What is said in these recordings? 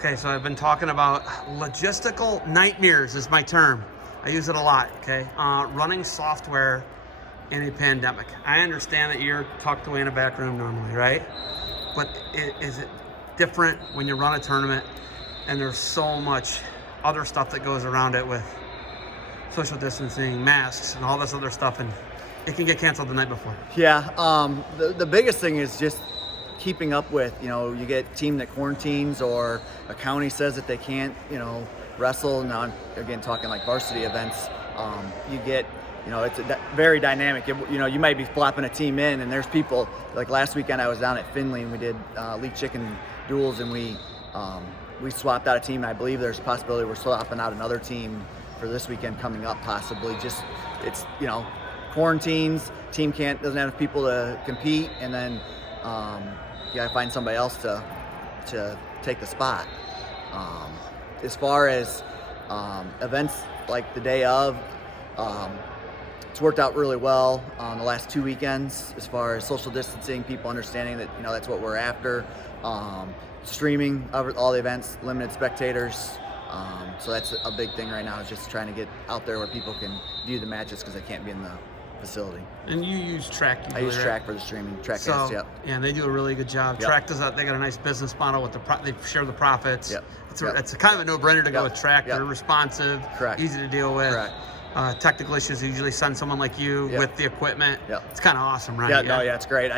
Okay, so I've been talking about logistical nightmares is my term. I use it a lot, okay? Running software in a pandemic. I understand that you're tucked away in a back room normally, right? But is it different when you run a tournament and there's so much other stuff that goes around it with social distancing, masks, and all this other stuff, and it can get canceled the night before? Yeah, the biggest thing is just keeping up with, you get a team that quarantines or a county says that they can't, wrestle. Now I'm, again, talking like varsity events. You get, it's very dynamic. You might be flopping a team in and there's people, like last weekend I was down at Finley and we did elite chicken duels and we swapped out a team. I believe there's a possibility we're swapping out another team for this weekend coming up possibly. Just, it's, quarantines, team doesn't have enough people to compete, and then you gotta find somebody else to take the spot. As far as events like the day of, it's worked out really well on the last 2 weekends as far as social distancing, people understanding that that's what we're after. Streaming of all the events, limited spectators. So that's a big thing right now, is just trying to get out there where people can view the matches because they can't be in the facility. And you use Track usually, I use right? Track for the streaming. Track so, yep. Yeah, and they do a really good job. Yep. Track does that. They got a nice business model with they share the profits. Yep. It's a kind of a no-brainer to go with Track. Yep. They're responsive, Correct. easy to deal with. Correct. Technical issues, they usually send someone like you with the equipment. Yep. It's kind of awesome, right? Yeah, it's great.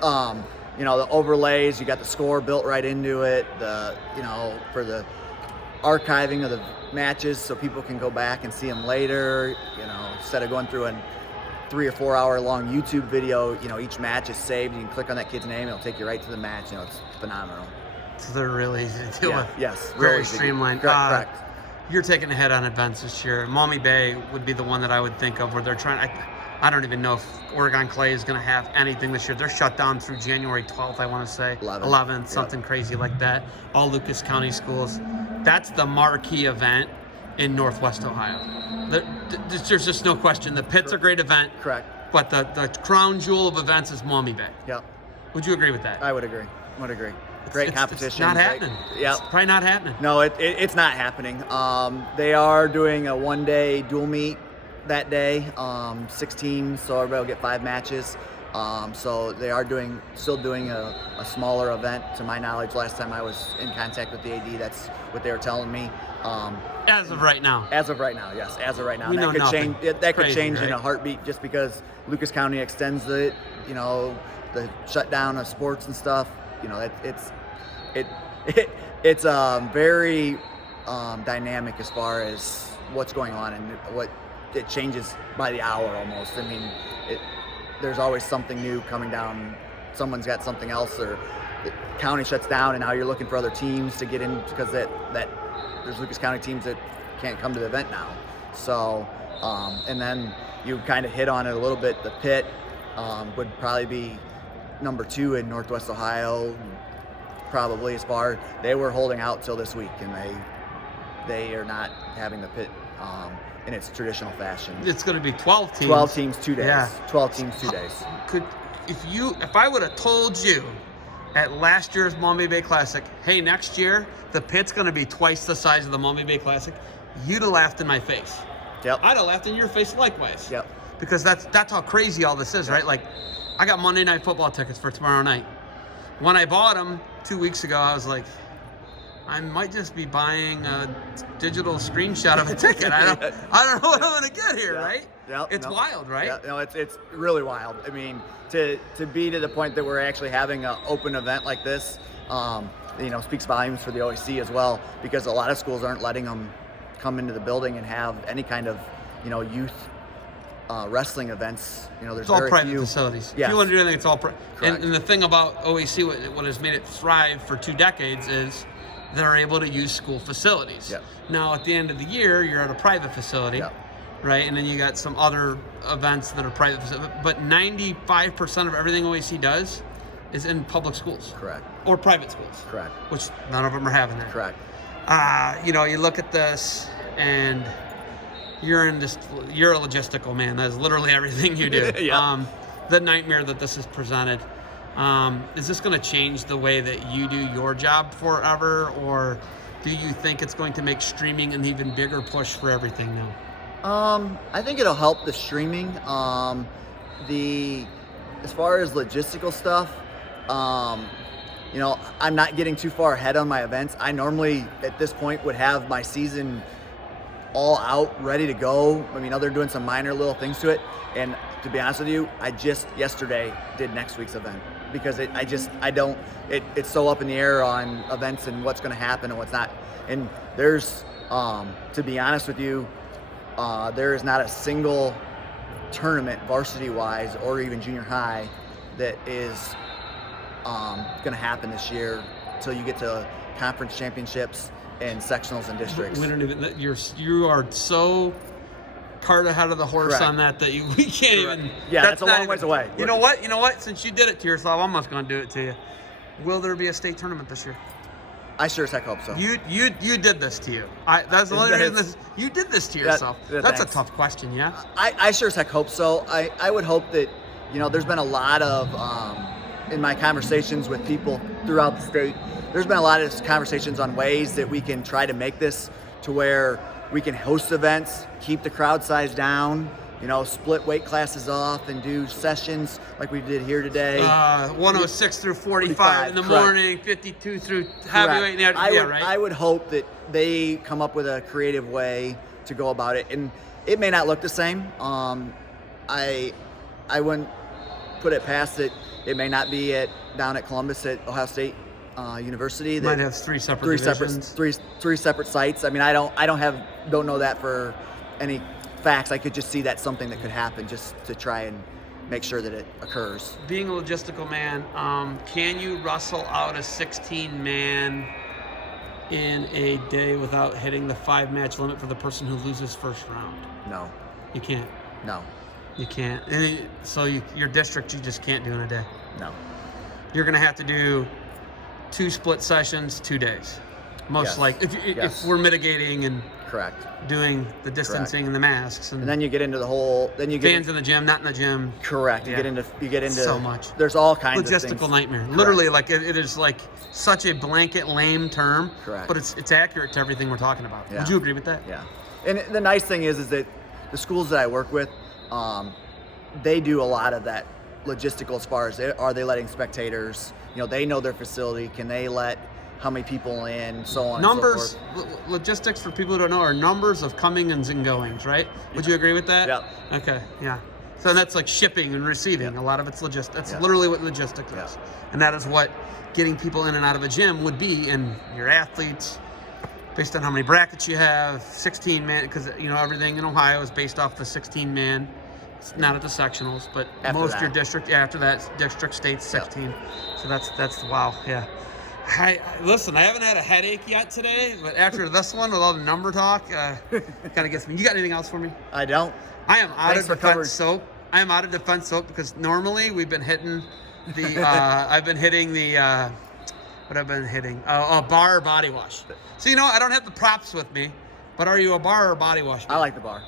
The overlays, you got the score built right into it. For the archiving of the matches, so people can go back and see them later. Instead of going through a 3 or 4 hour long YouTube video, each match is saved. You can click on that kid's name, it'll take you right to the match. It's phenomenal. So they're really easy to deal with. Yes, very streamlined. Correct. You're taking a hit on events this year. Maumee Bay would be the one that I would think of where they're trying. I don't even know if Oregon Clay is going to have anything this year. They're shut down through January 12th, I want to say. 11th, something crazy like that. All Lucas County schools. That's the marquee event in Northwest Ohio. There's just no question. The Pit's a great event. Correct. But the crown jewel of events is Maumee Bay. Yep. Would you agree with that? I would agree. Great competition. It's not happening. Yeah. It's probably not happening. No, it's not happening. They are doing a one-day dual meet that day, 6 teams, so everybody will get 5 matches. So they are still doing a smaller event, to my knowledge. Last time I was in contact with the AD, that's what they were telling me. As of right now. As of right now, yes. As of right now. We know nothing. That could change right? in a heartbeat, just because Lucas County extends the shutdown of sports and stuff. It's very dynamic as far as what's going on, and what it changes by the hour almost. I mean, there's always something new coming down. Someone's got something else, or the county shuts down, and now you're looking for other teams to get in, because there's Lucas County teams that can't come to the event now. So, and then you kind of hit on it a little bit. The Pit would probably be number 2 in Northwest Ohio, probably. They were holding out till this week, and they are not having the Pit in its traditional fashion. It's going to be 12 teams. 12 teams, 2 days. Yeah. 12 teams, 2 days. If I would have told you at last year's Maumee Bay Classic, hey, next year the Pit's going to be twice the size of the Maumee Bay Classic, you'd have laughed in my face. Yep. I'd have laughed in your face likewise. Yep. Because that's how crazy all this is, right? Like, I got Monday Night Football tickets for tomorrow night. When I bought them 2 weeks ago, I was like, I might just be buying a digital screenshot of a ticket. I don't know what I'm going to get here, right? Yep. It's wild, right? Yeah, no, it's really wild. I mean, to be to the point that we're actually having an open event like this, speaks volumes for the OAC as well, because a lot of schools aren't letting them come into the building and have any kind of, youth wrestling events. There's it's all very private few facilities. Yes. If you want to do anything, it's all private. Correct. And the thing about OAC, what has made it thrive for 2 decades, is they're able to use school facilities. Yep. Now, at the end of the year, you're at a private facility, Yep. right? And then you got some other events that are private facilities. But 95% of everything OAC does is in public schools. Correct. Or private schools. Correct. Which none of them are having that. Correct. You look at this, and you're a logistical man. That's literally everything you do. Yep. The nightmare that this has presented. Is this going to change the way that you do your job forever, or do you think it's going to make streaming an even bigger push for everything now? I think it'll help the streaming. As far as logistical stuff, I'm not getting too far ahead on my events. I normally, at this point, would have my season all out, ready to go. I mean, they're doing some minor little things to it. And to be honest with you, I just yesterday did next week's event because it's so up in the air on events and what's going to happen and what's not. And there's, to be honest with you, there is not a single tournament varsity-wise or even junior high that is going to happen this year until you get to conference championships and sectionals and districts. We don't even. You are so cart ahead of the horse Correct. on that we can't Correct. even. Yeah, that's a long ways away. You know what? Since you did it to yourself, I'm almost going to do it to you. Will there be a state tournament this year? I sure as heck hope so. You did this to you. That's the only reason you did this to yourself. That's a tough question, yeah. I sure as heck hope so. I would hope that, there's been a lot of, in my conversations with people throughout the state, there's been a lot of conversations on ways that we can try to make this to where we can host events, keep the crowd size down, split weight classes off and do sessions like we did here today. 106 through 45 in the morning, 52 through heavyweight in the afternoon. Right? I would hope that they come up with a creative way to go about it. And it may not look the same. I wouldn't put it past it. It may not be down at Columbus at Ohio State University. Might have three separate sites. I mean, I don't know that for any facts. I could just see that's something that could happen just to try and make sure that it occurs. Being a logistical man, can you wrestle out a 16-man in a day without hitting the 5-match limit for the person who loses first round? No. You can't? No. You can't. So your district, you just can't do in a day? No. You're going to have to do 2 split sessions, 2 days. Most likely, if we're mitigating and correct doing the distancing and the masks, and then you get into the whole. Then you get fans in the gym, not in the gym. Correct. You get into so much. There's all kinds of logistical nightmare. Correct. Literally, it is like such a blanket, lame term. Correct. But it's accurate to everything we're talking about. Yeah. Would you agree with that? Yeah. And the nice thing is that the schools that I work with, they do a lot of that logistical as far as are they letting spectators. They know their facility. Can they let how many people in, so on numbers, and so forth. Logistics, for people who don't know, are numbers of comings and goings, right? Would you agree with that? Yep. Okay, yeah. So that's like shipping and receiving. A lot of it's logistics. That's literally what logistics is. And that is what getting people in and out of a gym would be, and your athletes, based on how many brackets you have, 16-man, because everything in Ohio is based off the 16-man. It's not at the sectionals, but your district, after that, district states 16. Yep. So that's wow, yeah. Listen, I haven't had a headache yet today, but after this one with all the number talk, kind of gets me. You got anything else for me? I don't. I am out of defense soap. I am out of defense soap because normally we've been hitting the. I've been hitting the. What I've been hitting? A bar or body wash. So I don't have the props with me, but are you a bar or body wash man? I like the bar.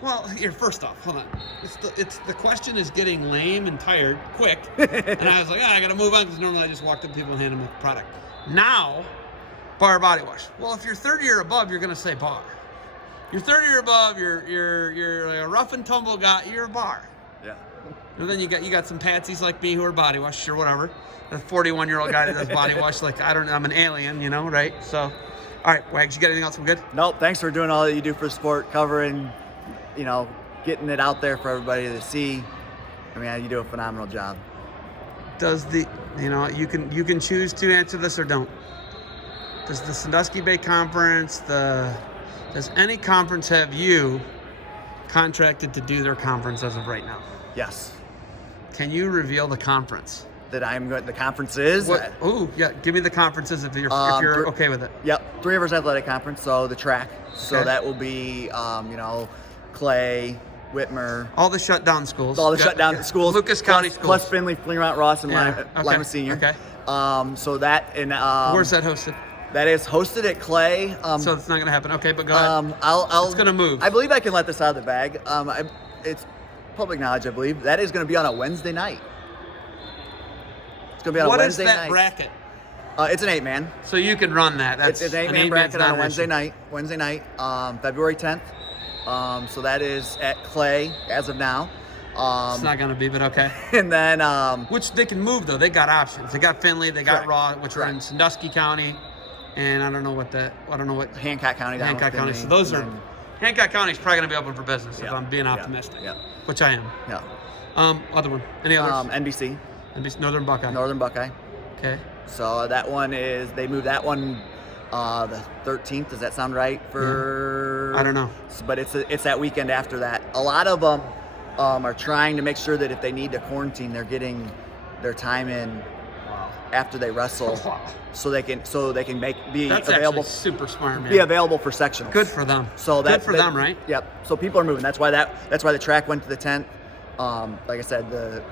Well, here, first off, hold on. The question is getting lame and tired quick, and I was like, I got to move on because normally I just walk up to people and hand them a product. Now, bar or body wash. Well, if you're 30 or above, you're going to say bar. You're 30 or above, you're a rough and tumble guy, you're a bar. Yeah. And then you got some patsies like me who are body wash, or whatever. A 41-year-old guy that does body wash, like I'm an alien, right? So, all right, Wags, you got anything else? We're good? Nope. Thanks for doing all that you do for sport, covering. Getting it out there for everybody to see. I mean, you do a phenomenal job. Does you can choose to answer this or don't. Does the Sandusky Bay Conference, does any conference have you contracted to do their conference as of right now? Yes. Can you reveal the conference? That the conference is? Oh, yeah. Give me the conferences if you're okay with it. Yep. Three Rivers Athletic Conference, so the track. Okay. So that will be, Clay, Whitmer. All the shutdown schools. Schools. Lucas County schools. Plus Findlay, Fremont, Ross, and Lima Senior. Okay. So that and where's that hosted? That is hosted at Clay. So it's not going to happen. Okay, but go ahead. It's going to move. I believe I can let this out of the bag. It's public knowledge, I believe. That is going to be on a Wednesday night. It's gonna be on What a is Wednesday that night. bracket? It's an 8-man. So you can run that. That's It's an an 8-man bracket on a Wednesday night. night. February 10th. So that is at Clay as of now. It's not gonna be, but okay. And then Which they can move though. They got options. They got Findlay. They got Correct. Raw, which are in Sandusky County, and I don't know what Hancock County. down Hancock with County. Findlay, So those and are then- Hancock County is probably gonna be open for business if Yeah. I'm being Yeah. optimistic. Yeah. Which I am. Yeah. Other one. Any others? NBC, Northern Buckeye. Northern Buckeye. Okay. So that one they moved that one the 13th. Does that sound right for? I don't know. But it's that weekend after that. A lot of them are trying to make sure that if they need to quarantine, they're getting their time in after they wrestle, so they can be That's available. actually super smart, man. Be available for sectionals. Good for them. So good for them, right? Yep. So people are moving. That's why the track went to the 10th. Like I said, the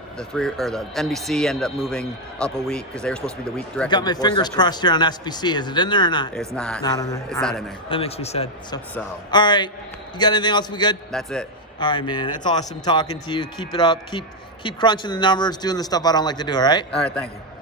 NBC ended up moving up a week because they were supposed to be the week I directly. got my before fingers sectionals. crossed here on SBC. Is it in there or not? It's not. Not in there. It's All not right. in there. That makes me sad. So. So All right. You got anything else? We good? that's it. All right, man. It's awesome talking to you. Keep it up. Keep crunching the numbers, doing the stuff I don't like to do. All right. All right. Thank you.